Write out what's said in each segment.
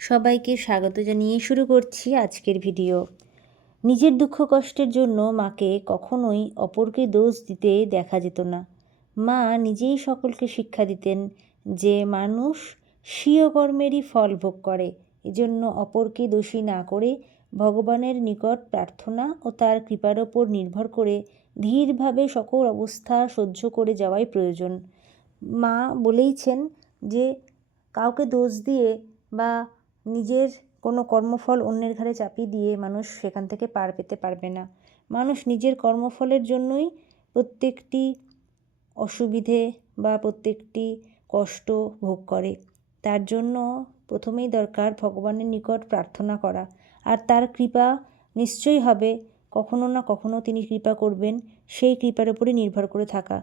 সবাইকে স্বাগত জানিয়ে শুরু করছি আজকের ভিডিও। নিজের দুঃখ কষ্টের জন্য মাকে কখনোই অপরকে দোষ দিতে দেখা যেত না। মা নিজেই সকলকে শিক্ষা দিতেন যে মানুষ স্বীয় কর্মেরই ফল ভোগ করে, এজন্য অপরকে দোষী না করে ভগবানের নিকট প্রার্থনা ও তার কৃপার ওপর নির্ভর করে ধীরভাবে সকল অবস্থা সহ্য করে যাওয়াই প্রয়োজন। মা বলেইছেন যে কাউকে দোষ দিয়ে বা নিজের কোনো কর্মফল অন্যের ঘাড়ে চাপিয়ে দিয়ে মানুষ সেখান থেকে পার পেতে পারবে না। মানুষ নিজের কর্মফলের জন্যই প্রত্যেকটি অসুবিধে বা প্রত্যেকটি কষ্ট ভোগ করে। তার জন্য প্রথমেই দরকার ভগবানের নিকট প্রার্থনা করা, আর তার কৃপা নিশ্চয়ই হবে, কখনো না কখনো তিনি কৃপা করবেন, সেই কৃপার উপরে নির্ভর করে থাকা।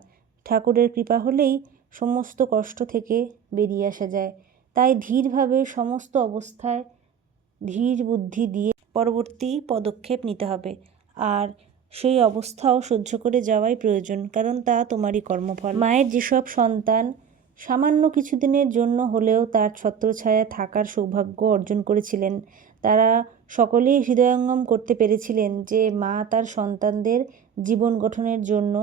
ঠাকুরের কৃপা হলেই সমস্ত কষ্ট থেকে বেরিয়ে আসা যায়। তাই ধীরভাবে সমস্ত অবস্থায় ধীর বুদ্ধি দিয়ে পরবর্তী পদক্ষেপ নিতে হবে, আর সেই অবস্থাও সহ্য করে যাওয়াই প্রয়োজন, কারণ তা তোমারই কর্মফল। মায়ের যেসব সন্তান সামান্য কিছুদিনের জন্য হলেও তার ছত্রছায়া থাকার সৌভাগ্য অর্জন করেছিলেন, তারা সকলেই হৃদয়ঙ্গম করতে পেরেছিলেন যে মা তার সন্তানদের জীবন গঠনের জন্য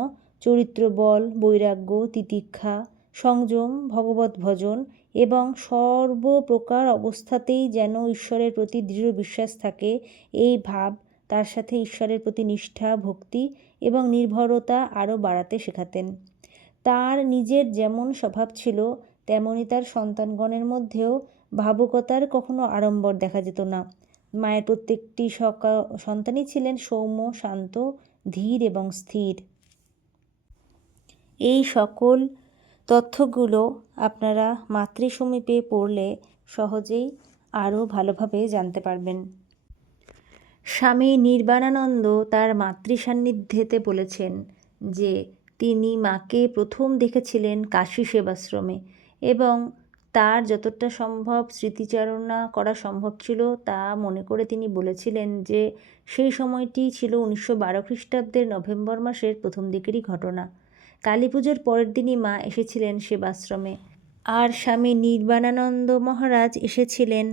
চরিত্র বল, বৈরাগ্য, তিতিক্ষা, সংযম, ভগবত ভজন এবং সর্বপ্রকার অবস্থাতেই যেন ঈশ্বরের প্রতি দৃঢ় বিশ্বাস থাকে, এই ভাব তার সাথে ঈশ্বরের প্রতি নিষ্ঠা, ভক্তি এবং নির্ভরতা আরও বাড়াতে শেখাতেন। তার নিজের যেমন স্বভাব ছিল তেমনই তার সন্তানগণের মধ্যেও ভাবুকতার কখনো আড়ম্বর দেখা যেত না। মায়ের প্রত্যেকটি সন্তানই ছিলেন সৌম্য, শান্ত, ধীর এবং স্থির। এই সকল তথ্যগুলো আপনারা মাতৃসমীপে পড়লে সহজেই আরও ভালোভাবে জানতে পারবেন। স্বামী নির্বাণানন্দ তার মাতৃ সান্নিধ্যেতে বলেছেন যে তিনি মাকে প্রথম দেখেছিলেন কাশী সেবাশ্রমে, এবং তার যতটা সম্ভব স্মৃতিচারণা করা সম্ভব ছিল তা মনে করে তিনি বলেছিলেন যে সেই সময়টি ছিল 1912 খ্রিস্টাব্দের নভেম্বর মাসের প্রথম দিকেরই ঘটনা। কালী পুজোর পরের দিনই মা এসেছিলেন সেবাশ্রমে, আর স্বামী নির্বাণানন্দ মহারাজ এসেছিলেন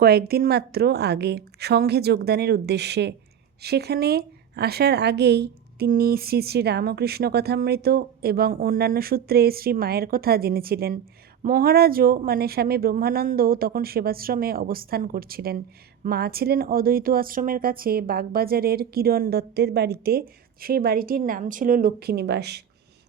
কয়েকদিন মাত্র আগে সঙ্ঘে যোগদানের উদ্দেশ্যে। সেখানে আসার আগেই তিনি শ্রী শ্রী রামকৃষ্ণ কথামৃত এবং অন্যান্য সূত্রে শ্রী মায়ের কথা জেনেছিলেন। মহারাজও মানে স্বামী ব্রহ্মানন্দও তখন সেবাশ্রমে অবস্থান করছিলেন। মা ছিলেন অদ্বৈত আশ্রমের কাছে বাগবাজারের কিরণ দত্তের বাড়িতে। সেই বাড়িটির নাম ছিল লক্ষ্মীনিবাস।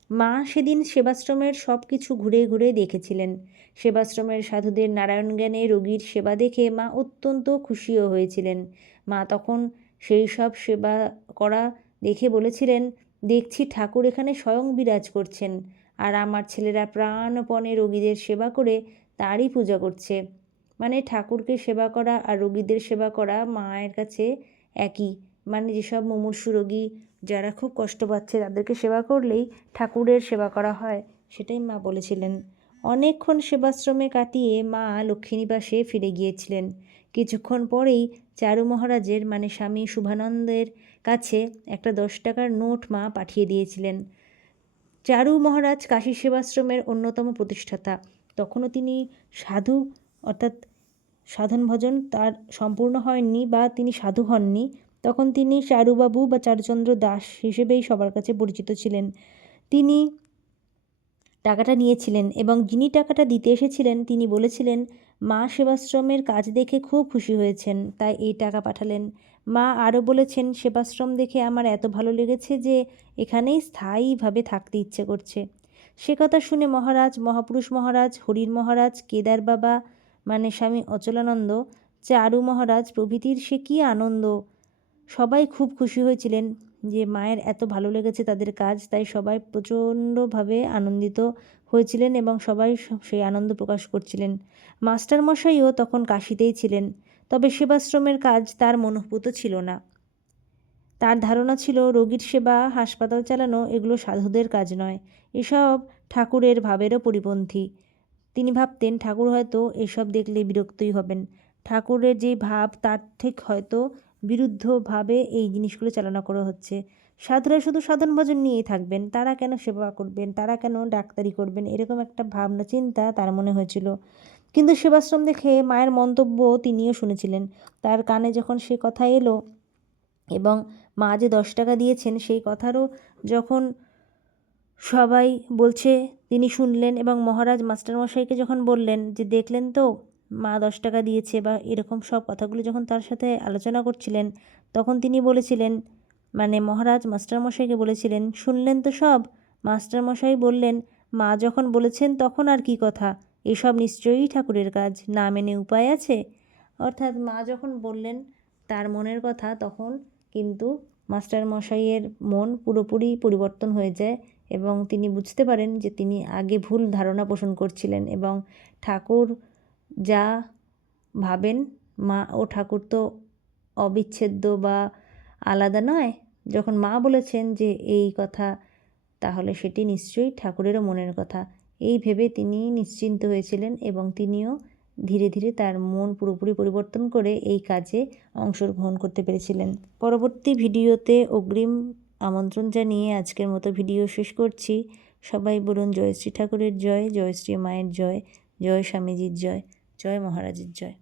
মা সেদিন সেবাশ্রমের সব কিছু ঘুরে ঘুরে দেখেছিলেন। সেবাশ্রমের সাধুদের নারায়ণ জ্ঞানে রোগীর সেবা দেখে মা অত্যন্ত খুশিও হয়েছিলেন। মা তখন সেই সব সেবা করা দেখে বলেছিলেন, দেখছি ঠাকুর এখানে স্বয়ং বিরাজ করছেন, আর আমার ছেলেরা প্রাণপণে রোগীদের সেবা করে তারই পূজা করছে। মানে ঠাকুরকে সেবা করা আর রোগীদের সেবা করা মায়ের কাছে একই। মানে যেসব মুমূর্ষু রোগী যারা খুব কষ্ট পাচ্ছে তাদেরকে সেবা করলেই ঠাকুরের সেবা করা হয়, সেটাই মা বলেছিলেন। অনেকক্ষণ সেবাশ্রমে কাটিয়ে মা লক্ষ্মীনিবাসে ফিরে গিয়েছিলেন। কিছুক্ষণ পরেই চারু মহারাজের মানে স্বামী শুভানন্দের কাছে একটা 10 টাকার নোট মা পাঠিয়ে দিয়েছিলেন। চারু মহারাজ কাশী সেবাশ্রমের অন্যতম প্রতিষ্ঠাতা। তখনও তিনি সাধু অর্থাৎ সাধন ভজন তার সম্পূর্ণ হয়নি বা তিনি সাধু হননি। তখন তিনি চারুবাবু বা চারুচন্দ্র দাস হিসেবেই সবার কাছে পরিচিত ছিলেন। তিনি টাকাটা নিয়েছিলেন এবং যিনি টাকাটা দিতে এসেছিলেন তিনি বলেছিলেন মা সেবাশ্রমের কাজ দেখে খুব খুশি হয়েছেন, তাই এই টাকা পাঠালেন। মা আরও বলেছেন, সেবাশ্রম দেখে আমার এত ভালো লেগেছে যে এখানেই স্থায়ীভাবে থাকতে ইচ্ছে করছে। সে কথা শুনে মহারাজ, মহাপুরুষ মহারাজ, হরির মহারাজ, কেদার বাবা মানে স্বামী অচলানন্দ, চারু মহারাজ প্রভৃতির সে কী আনন্দ! সবাই খুব খুশি হয়েছিলেন যে মায়ের এত ভালো লেগেছে তাদের কাজ, তাই সবাই প্রচণ্ডভাবে আনন্দিত হয়েছিলেন এবং সবাই সেই আনন্দ প্রকাশ করছিলেন। মাস্টারমশাইও তখন কাশীতেই ছিলেন, তবে সেবাশ্রমের কাজ তার মনোভূত ছিল না। তার ধারণা ছিল রোগীর সেবা, হাসপাতাল চালানো এগুলো সাধুদের কাজ নয়, এসব ঠাকুরের ভাবেরও পরিপন্থী। তিনি ভাবতেন ঠাকুর হয়তো এসব দেখলে বিরক্তই হবেন। ঠাকুরের যে ভাব তার ঠিক হয়তো বিরুদ্ধভাবে এই জিনিসগুলো চালনা করা হচ্ছে। সাধুরা শুধু সাধন ভজন নিয়েই থাকবেন, তারা কেন সেবা করবেন, তারা কেন ডাক্তারি করবেন, এরকম একটা ভাবনা চিন্তা তার মনে হয়েছিল। কিন্তু সেবাশ্রম দেখে মায়ের মন্তব্য তিনিও শুনেছিলেন। তার কানে যখন সে কথা এলো এবং মা যে 10 টাকা দিয়েছেন সেই কথারও যখন সবাই বলছে তিনি শুনলেন, এবং মহারাজ মাস্টারমশাইকে যখন বললেন যে দেখলেন তো মা 10 টাকা দিয়েছে বা এরকম সব কথাগুলো যখন তার সাথে আলোচনা করছিলেন, তখন তিনি বলেছিলেন, মানে মহারাজ মাস্টারমশাইকে বলেছিলেন, শুনলেন তো সব? মাস্টারমশাই বললেন, মা যখন বলেছেন তখন আর কি কথা, এসব নিশ্চয়ই ঠাকুরের কাজ, না মেনে উপায় আছে। অর্থাৎ মা যখন বললেন তার মনের কথা, তখন কিন্তু মাস্টারমশাইয়ের মন পুরোপুরি পরিবর্তন হয়ে যায় এবং তিনি বুঝতে পারেন যে তিনি আগে ভুল ধারণা পোষণ করছিলেন এবং ঠাকুর যা ভাবেন, মা ও ঠাকুর তো অবিচ্ছেদ্য বা আলাদা নয়। যখন মা বলেছেন যে এই কথা, তাহলে সেটি নিশ্চয়ই ঠাকুরেরও মনের কথা। এই ভেবে তিনি নিশ্চিন্ত হয়েছিলেন এবং তিনিও ধীরে ধীরে তার মন পুরোপুরি পরিবর্তন করে এই কাজে অংশগ্রহণ করতে পেরেছিলেন। পরবর্তী ভিডিওতে অগ্রিম আমন্ত্রণ জানিয়ে আজকের মতো ভিডিও শেষ করছি। সবাই বলুন জয় শ্রী ঠাকুরের জয়, জয় শ্রী মায়ের জয়, জয় স্বামীজির জয়, জয় মহারাজের জয়।